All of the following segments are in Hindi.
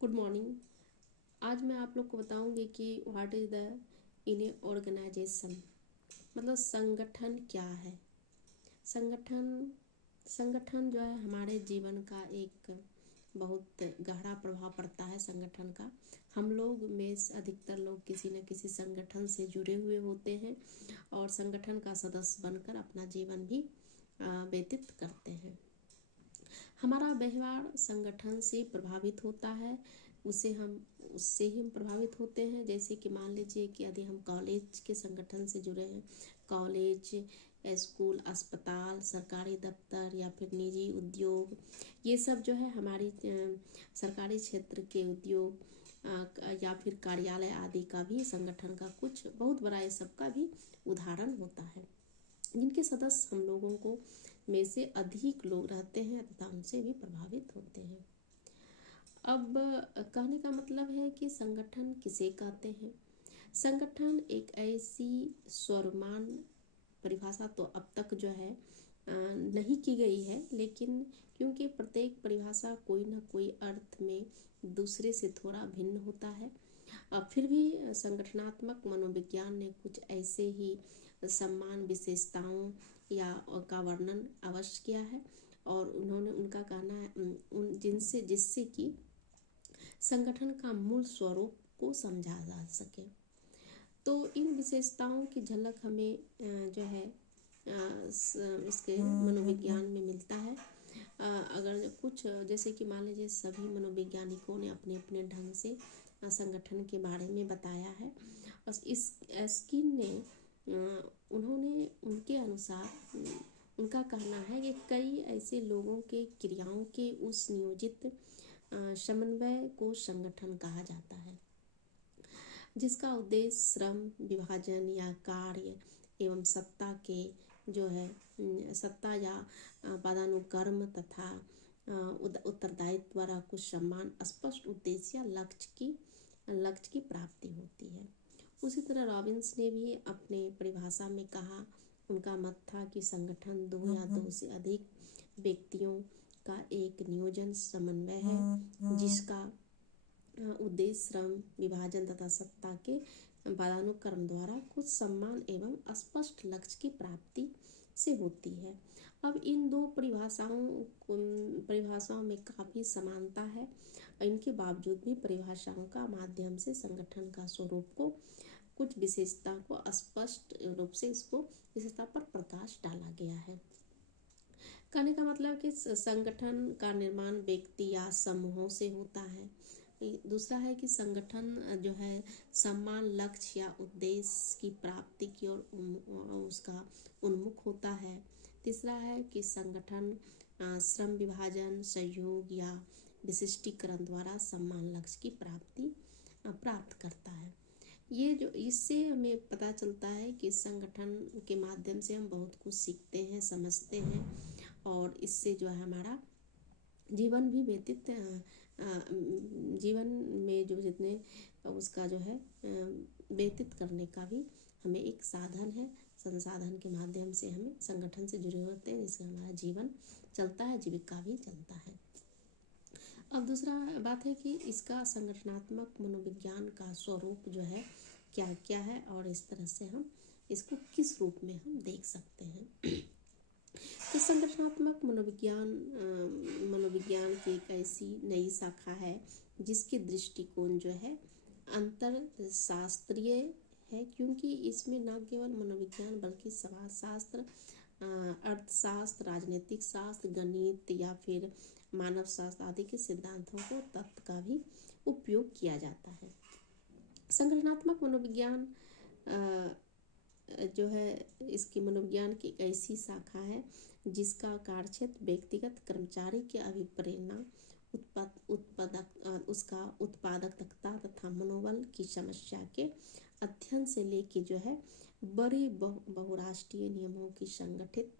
Good morning. आज मैं आप लोग को बताऊंगी कि what is the in a organisation, मतलब संगठन क्या है। संगठन संगठन जो है हमारे जीवन का एक बहुत गहरा प्रभाव पड़ता है। संगठन का हम लोग में से अधिकतर लोग किसी न किसी संगठन से जुड़े हुए होते हैं और संगठन का सदस्य बनकर अपना जीवन भी व्यतीत करते हैं। हमारा व्यवहार संगठन से प्रभावित होता है, उससे ही हम प्रभावित होते हैं। जैसे कि मान लीजिए कि यदि हम कॉलेज के संगठन से जुड़े हैं, कॉलेज, स्कूल, अस्पताल, सरकारी दफ्तर या फिर निजी उद्योग, ये सब जो है हमारी सरकारी क्षेत्र के उद्योग या फिर कार्यालय आदि का भी संगठन का कुछ बहुत बड़ा ये सब का भी उदाहरण होता है, जिनके सदस्य हम लोगों को में से अधिक लोग रहते हैं तथा उनसे भी प्रभावित होते हैं। अब कहने का मतलब है कि संगठन किसे कहते हैं। संगठन एक ऐसी स्वरमान परिभाषा तो अब तक जो है नहीं की गई है, लेकिन क्योंकि प्रत्येक परिभाषा कोई ना कोई अर्थ में दूसरे से थोड़ा भिन्न होता है, फिर भी संगठनात्मक मनोविज्ञान ने कुछ ऐसे ही सम्मान विशेषताओं या का वर्णन अवश्य किया है और उन्होंने उनका कहना है जिससे कि संगठन का मूल स्वरूप को समझा जा सके। तो इन विशेषताओं की झलक हमें जो है इसके मनोविज्ञान में मिलता है। अगर कुछ जैसे कि मान लीजिए सभी मनोवैज्ञानिकों ने अपने अपने ढंग से संगठन के बारे में बताया है और इस एस्किन ने उन्होंने उनके अनुसार उनका कहना है कि कई ऐसे लोगों के क्रियाओं के उस नियोजित समन्वय को संगठन कहा जाता है, जिसका उद्देश्य श्रम विभाजन या कार्य एवं सत्ता के जो है सत्ता या पदानुक्रम तथा उत्तरदायित्व द्वारा कुछ सम्मान, स्पष्ट उद्देश्य या लक्ष्य की प्राप्ति होती है। उसी तरह रॉबिन्स ने भी अपने परिभाषा में कहा, उनका मत था कि संगठन दो या दो से अधिक व्यक्तियों का एक नियोजन समन्वय है, जिसका उद्देश्य श्रम विभाजन तथा सत्ता के पदानुक्रम द्वारा कुछ सम्मान एवं स्पष्ट लक्ष्य की प्राप्ति से होती है। अब इन दो परिभाषाओं में काफ़ी समानता है, इनके बावजूद भी परिभाषाओं का माध्यम से संगठन का स्वरूप को कुछ विशेषता को स्पष्ट रूप से इसको विशेषता पर प्रकाश डाला गया है। कहने का मतलब कि संगठन का निर्माण व्यक्ति या समूहों से होता है। दूसरा है कि संगठन जो है सम्मान, लक्ष्य या उद्देश्य की प्राप्ति की ओर उसका उन्मुख होता है। तीसरा है कि संगठन श्रम विभाजन, सहयोग या विशिष्टीकरण द्वारा सम्मान, लक्ष्य की प्राप्त करता है। ये जो इससे हमें पता चलता है कि संगठन के माध्यम से हम बहुत कुछ सीखते हैं, समझते हैं और इससे जो है हमारा जीवन भी व्यतीत जीवन में जो जितने उसका जो है व्यतीत करने का भी हमें एक साधन है। संसाधन के माध्यम से हमें संगठन से जुड़े होते हैं, जिससे हमारा जीवन चलता है, जीविका भी चलता है। अब दूसरा बात है कि इसका संगठनात्मक मनोविज्ञान का स्वरूप जो है क्या क्या है और इस तरह से हम इसको किस रूप में हम देख सकते हैं। तो संगठनात्मक मनोविज्ञान की एक ऐसी नई शाखा है जिसके दृष्टिकोण जो है अंतर शास्त्रीय है, क्योंकि इसमें न केवल मनोविज्ञान बल्कि समाजशास्त्र, अर्थशास्त्र, राजनीतिक शास्त्र, गणित या फिर मानव शास्त्र आदि के सिद्धांतों को तत्व का भी उपयोग किया जाता है। संगठनात्मक मनोविज्ञान जो है इसकी मनोविज्ञान की एक ऐसी शाखा है जिसका कार्यक्षेत्र व्यक्तिगत कर्मचारी की अभिप्रेरणा, उसका उत्पादकता तथा मनोबल की समस्या के अध्ययन से लेके जो है बड़े बहुराष्ट्रीय नियमों की संगठित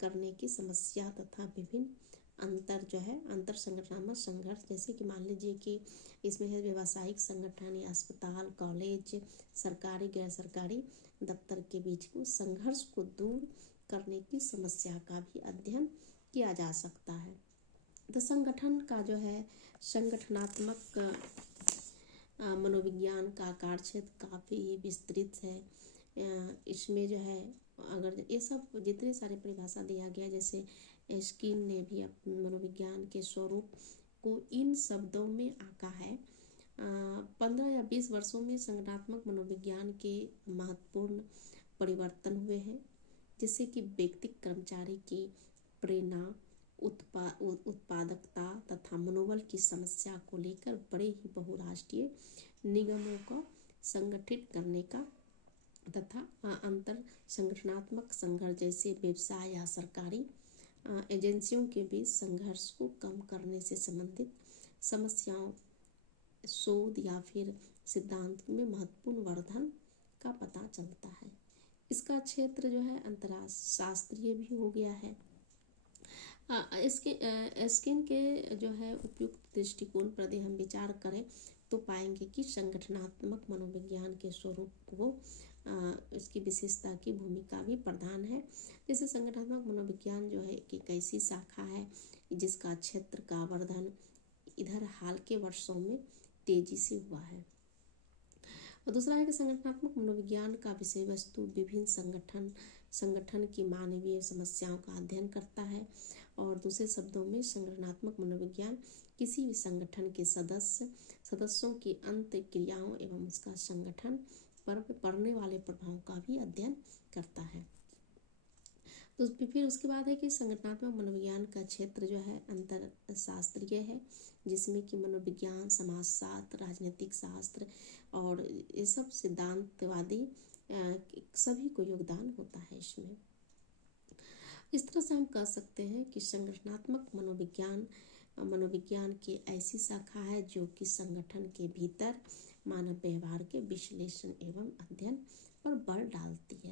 करने की समस्या तथा विभिन्न अंतर संगठनात्मक संघर्ष, जैसे कि मान लीजिए कि इसमें है व्यावसायिक संगठन या अस्पताल, कॉलेज, सरकारी गैर सरकारी दफ्तर के बीच को संघर्ष को दूर करने की समस्या का भी अध्ययन किया जा सकता है। तो संगठन का जो है संगठनात्मक मनोविज्ञान का कार्यक्षेत्र काफ़ी ही विस्तृत है। इसमें जो है अगर ये सब जितने सारे परिभाषा दिया गया, जैसे एस्किन ने भी मनोविज्ञान के स्वरूप को इन शब्दों में आंका है। 15 या 20 वर्षों में संगठनात्मक मनोविज्ञान के महत्वपूर्ण परिवर्तन हुए हैं, जिससे कि व्यक्ति कर्मचारी की प्रेरणा, उत्पादकता तथा मनोबल की समस्या को लेकर बड़े ही बहुराष्ट्रीय निगमों को संगठित करने का तथा अंतर संगठनात्मक संघर्ष जैसे व्यवसाय या सरकारी एजेंसियों के बीच संघर्ष को कम करने से संबंधित समस्याओं, शोध या फिर सिद्धांत में महत्वपूर्ण वर्धन का पता चलता है। इसका क्षेत्र जो है अंतरशास्त्रीय भी हो गया है। एस्किन के जो है उपयुक्त दृष्टिकोण पर यदि हम विचार करें तो पाएंगे कि संगठनात्मक मनोविज्ञान के स्वरूप को इसकी विशेषता की भूमिका भी प्रधान है। जैसे संगठनात्मक मनोविज्ञान जो है कि एक ऐसी शाखा है जिसका क्षेत्र का वर्धन इधर हाल के वर्षों में तेजी से हुआ है। और दूसरा है कि संगठनात्मक मनोविज्ञान का विषय वस्तु विभिन्न संगठन की मानवीय समस्याओं का अध्ययन करता है। और दूसरे शब्दों में संगठनात्मक मनोविज्ञान किसी भी संगठन के सदस्यों की अंतःक्रियाओं एवं उसका संगठन पर पड़ने वाले प्रभाव का भी अध्ययन करता है। तो फिर उसके बाद है कि संगठनात्मक मनोविज्ञान का क्षेत्र जो है अंतर शास्त्रीय है, जिसमें कि मनोविज्ञान, समाजशास्त्र, राजनीतिक शास्त्र और ये सब सिद्धांतवादी सभी को योगदान होता है इसमें। इस तरह से हम कह सकते हैं कि संगठनात्मक मनोविज्ञान की ऐसी शाखा है जो कि संगठन के भीतर मानव व्यवहार के विश्लेषण एवं अध्ययन पर बल डालती है।